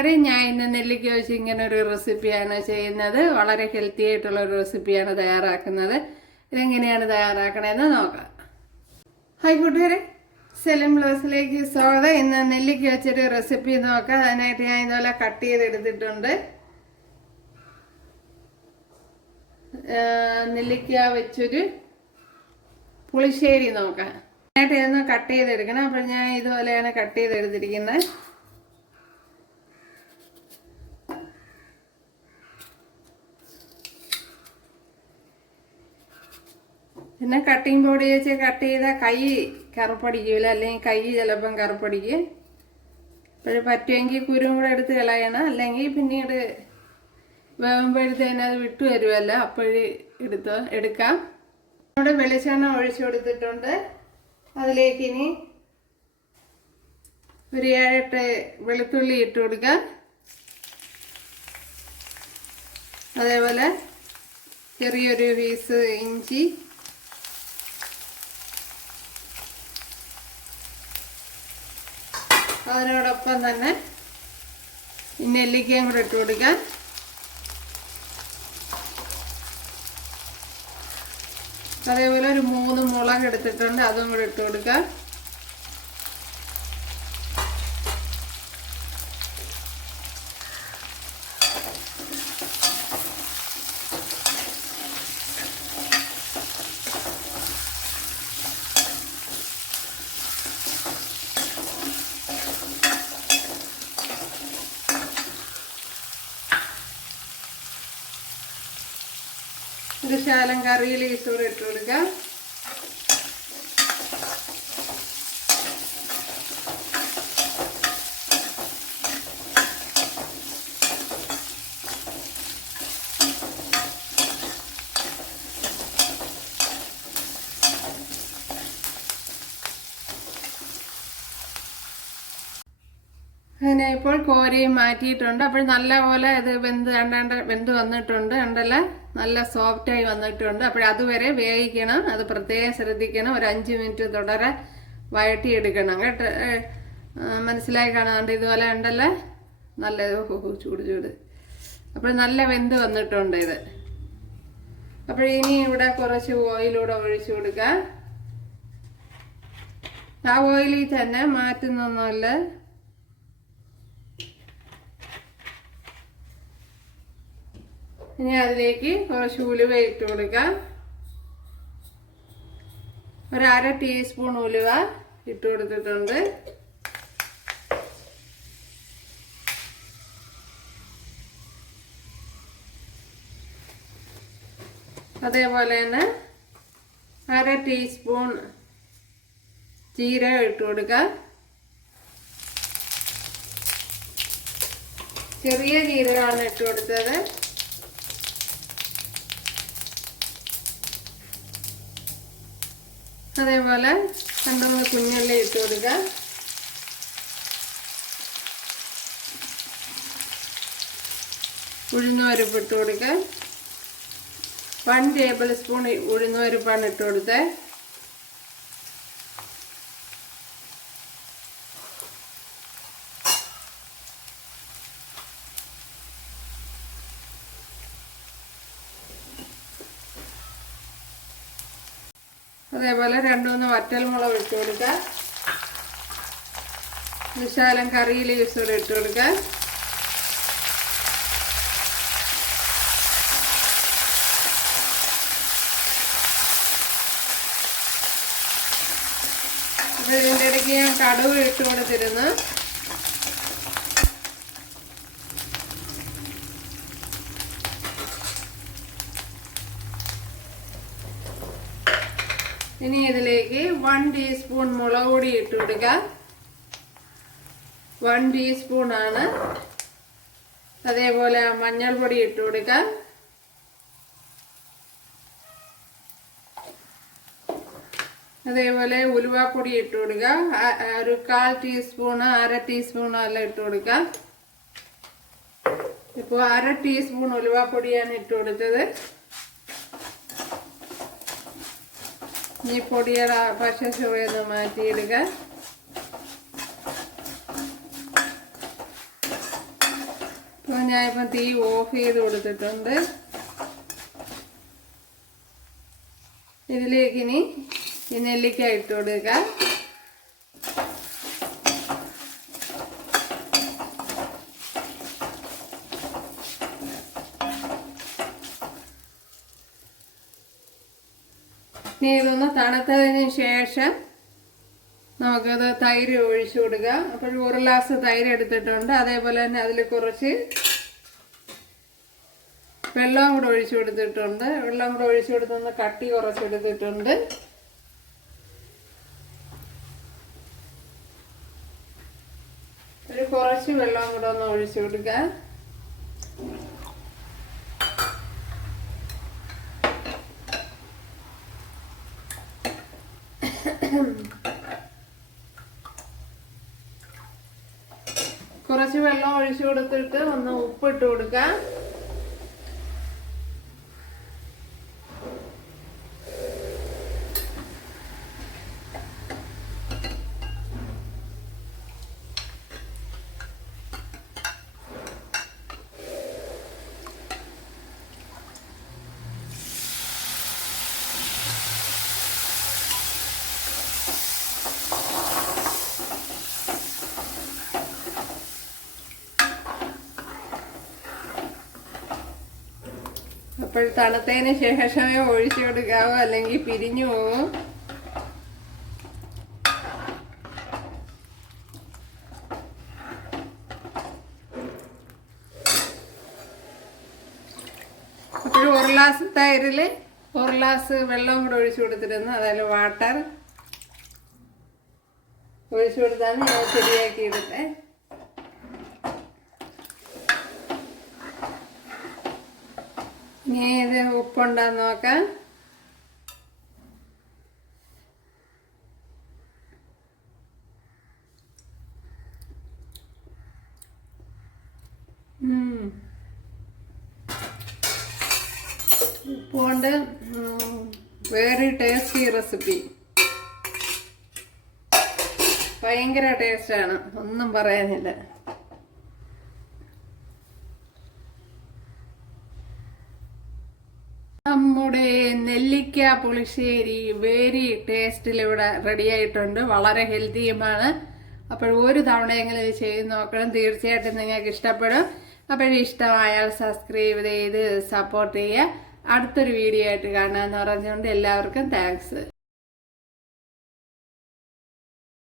ഞാൻ ഇന്ന് നെല്ലിക്ക വെച്ച് ഇങ്ങനെ ഒരു റെസിപ്പിയാണ് ചെയ്യുന്നത്. വളരെ ഹെൽത്തി ആയിട്ടുള്ള ഒരു റെസിപ്പിയാണ് തയ്യാറാക്കുന്നത്. ഇതെങ്ങനെയാണ് തയ്യാറാക്കണമെന്ന് നോക്കാം. ഹായ് കൂട്ടുകാരെ, സെലിം ബ്ലോസിലേക്ക് സ്വാഗതം. ഇന്ന് നെല്ലിക്ക വെച്ചൊരു റെസിപ്പി നോക്കാം. അതിനായിട്ട് ഞാൻ ഇതുപോലെ കട്ട് ചെയ്തെടുത്തിട്ടുണ്ട്. നെല്ലിക്ക വെച്ചൊരു പുളിശ്ശേരി നോക്കാം. അതിനായിട്ട് ഇതൊന്ന് കട്ട് ചെയ്തെടുക്കണം. അപ്പോൾ ഞാൻ ഇതുപോലെയാണ് കട്ട് ചെയ്തെടുത്തിരിക്കുന്നത്. പിന്നെ കട്ടിങ് ബോർഡ് വെച്ച് കട്ട് ചെയ്താൽ കൈ കറുപ്പടിക്കില്ല, അല്ലെങ്കിൽ കൈ ചിലപ്പം കറുപ്പടിക്കും. അപ്പോൾ പറ്റുമെങ്കിൽ കുരും കൂടെ എടുത്ത് കളയണം, അല്ലെങ്കിൽ പിന്നീട് വേകുമ്പോഴത്തേന് അത് വിട്ടു വരുമല്ലോ, അപ്പോഴേ എടുക്കാം. ഇവിടെ വെളിച്ചെണ്ണ ഒഴിച്ചു കൊടുത്തിട്ടുണ്ട്. അതിലേക്ക് ഇനി ഒരു 7-8 വെളുത്തുള്ളി ഇട്ട് കൊടുക്കാം. അതേപോലെ ചെറിയൊരു പീസ് ഇഞ്ചി, അതിനോടൊപ്പം തന്നെ നെല്ലിക്കയും കൂടെ ഇട്ട് കൊടുക്കാം. അതേപോലെ ഒരു 3 മുളക് എടുത്തിട്ടുണ്ട്, അതും കൂടെ ഇട്ട് കൊടുക്കാം. ഒരു ശകലം കറി ലീവ്സ് കൂടെ ഇട്ട് കൊടുക്കാം. അങ്ങനെ ഇപ്പോൾ കോരയും മാറ്റിയിട്ടുണ്ട്. അപ്പോൾ നല്ലപോലെ ഇത് വെന്ത് വന്നിട്ടുണ്ട്. ഉണ്ടല്ല, നല്ല സോഫ്റ്റായി വന്നിട്ടുണ്ട്. അപ്പോൾ അതുവരെ വേവിക്കണം, അത് പ്രത്യേകം ശ്രദ്ധിക്കണം. ഒരു 5 മിനിറ്റ് തുടരെ വഴറ്റിയെടുക്കണം കേട്ടോ. മനസ്സിലായി കാണാണ്ട് ഇതുപോലെ ഉണ്ടല്ലേ, നല്ല ചൂട്. അപ്പോൾ നല്ല വെന്ത് വന്നിട്ടുണ്ട് ഇത്. അപ്പോൾ ഇനി ഇവിടെ കുറച്ച് ഓയിലൂടെ ഒഴിച്ചു കൊടുക്കാം. ആ ഓയിലിൽ തന്നെ മാറ്റുന്നൊന്നുമല്ല. ഇനി അതിലേക്ക് കുറച്ച് ഉലുവ ഇട്ട് കൊടുക്കാം. ഒരു 1/2 ടീസ്പൂൺ ഉലുവ ഇട്ട് കൊടുത്തിട്ടുണ്ട്. അതേപോലെ തന്നെ 1/2 ടീസ്പൂൺ ജീരകം ഇട്ട് കൊടുക്കാം. ചെറിയ ജീരകമാണ് ഇട്ട് കൊടുത്തത്. അതേപോലെ 2-3 കുഞ്ഞുള്ളി ഇട്ട് കൊടുക്കുക. ഉഴുന്നുപരിപ്പ് ഇട്ട് കൊടുക്കുക. 1 ടേബിൾ സ്പൂൺ ഉഴുന്നുപരിപ്പാണ് ഇട്ട് കൊടുത്തത്. അതേപോലെ 2-3 വറ്റൽമുളക് ഇട്ട് കൊടുക്കുക. വിശാലം കറി ലീവ്സ് കൂടെ ഇട്ട് കൊടുക്കുക. അപ്പോൾ ഇതിൻ്റെ ഇടയ്ക്ക് ഞാൻ കടുക് ഇട്ട് കൊടുത്തിരുന്നു. ഇനി ഇതിലേക്ക് 1 ടീസ്പൂൺ മുളക് പൊടി ഇട്ട് കൊടുക്കുക. 1 ടീസ്പൂൺ ആണ്. അതേപോലെ മഞ്ഞൾപ്പൊടി ഇട്ട് കൊടുക്കുക. അതേപോലെ ഉലുവാപ്പൊടി ഇട്ട് കൊടുക്കുക. ഒരു 1/4 ടീസ്പൂണ് 1/2 ടീസ്പൂണോ എല്ലാം ഇട്ട് കൊടുക്കുക. ഇപ്പോൾ 1/2 ടീസ്പൂൺ ഉലുവാപ്പൊടിയാണ് ഇട്ട് കൊടുത്തത്. ഈ പൊടിയുടെ പശ ചുവയൊന്ന് മാറ്റിയിടുക. അപ്പോൾ ഞാനിപ്പം തീ ഓഫ് ചെയ്ത് കൊടുത്തിട്ടുണ്ട്. ഇതിലേക്ക് ഇനി ഈ നെല്ലിക്ക ഇട്ട് കൊടുക്കുക. ഇനി ഇതൊന്ന് തണുത്തതിന് ശേഷം നമുക്കത് തൈര് ഒഴിച്ചു കൊടുക്കുക. അപ്പോൾ 1 ഗ്ലാസ് തൈര് എടുത്തിട്ടുണ്ട്. അതേപോലെ തന്നെ അതിൽ കുറച്ച് വെള്ളവും കൂടെ ഒഴിച്ചു കൊടുത്തിട്ടുണ്ട്. വെള്ളം കൂടെ ഒഴിച്ചു കൊടുത്തൊന്ന് കട്ടി കുറച്ചെടുത്തിട്ടുണ്ട്. കുറച്ച് വെള്ളം കൂടെ ഒന്ന് ഒഴിച്ചു കൊടുക്കുക. കുറച്ച് വെള്ളം ഒഴിച്ചു കൊടുത്തിട്ട് ഒന്ന് ഉപ്പിട്ട് കൊടുക്കാം. അപ്പോൾ തണുത്തതിന് ശേഷമേ ഒഴിച്ചു കൊടുക്കാവൂ, അല്ലെങ്കിൽ പിരിഞ്ഞു പോകും. അപ്പോൾ 1 ഗ്ലാസ് തൈരിൽ 1 ഗ്ലാസ് വെള്ളം കൂടെ ഒഴിച്ചു കൊടുത്തിരുന്നു. അതായത് വാട്ടർ ഒഴിച്ചു കൊടുത്താണ് ഞാൻ ശരിയാക്കി എടുത്തേ. ഇനി ഇത് ഉപ്പുണ്ടാന്ന് നോക്കാം. ഉപ്പുകൊണ്ട് വെരി ടേസ്റ്റി റെസിപ്പി. ഭയങ്കര ടേസ്റ്റാണ്, ഒന്നും പറയാനില്ല. നമ്മുടെ നെല്ലിക്ക പുളിശ്ശേരി വെരി ടേസ്റ്റിൽ ഇവിടെ റെഡി ആയിട്ടുണ്ട്. വളരെ ഹെൽത്തിയുമാണ്. അപ്പോൾ ഒരു തവണയെങ്കിലും ഇത് ചെയ്ത് നോക്കണം. തീർച്ചയായിട്ടും നിങ്ങൾക്ക് ഇഷ്ടപ്പെടും. അപ്പോൾ ഇഷ്ടമായാൽ സബ്സ്ക്രൈബ് ചെയ്ത് സപ്പോർട്ട് ചെയ്യുക. അടുത്തൊരു വീഡിയോ ആയിട്ട് കാണാമെന്ന് പറഞ്ഞുകൊണ്ട് എല്ലാവർക്കും താങ്ക്സ്.